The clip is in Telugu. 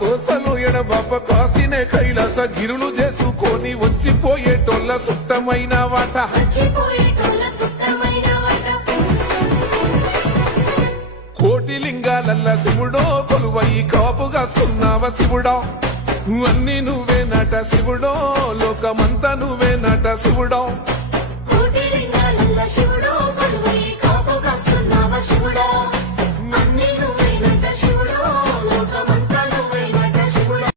గోసలు ఎడబాప కాసినే కైలాస గిరులు చేసుకొని వచ్చిపోయేటోళ్ళ సుట్టమైన వాట కోటి లింగాలల్ల శివుడో కొలువై కాపుగాస్తున్నావ శివుడా అన్ని నువ్వే నట శివుడో లోకమంతా నువ్వే నట శివుడో కోటి లింగాలల్ల శివుడో కొలువై కాపుగాస్తున్నావ శివుడా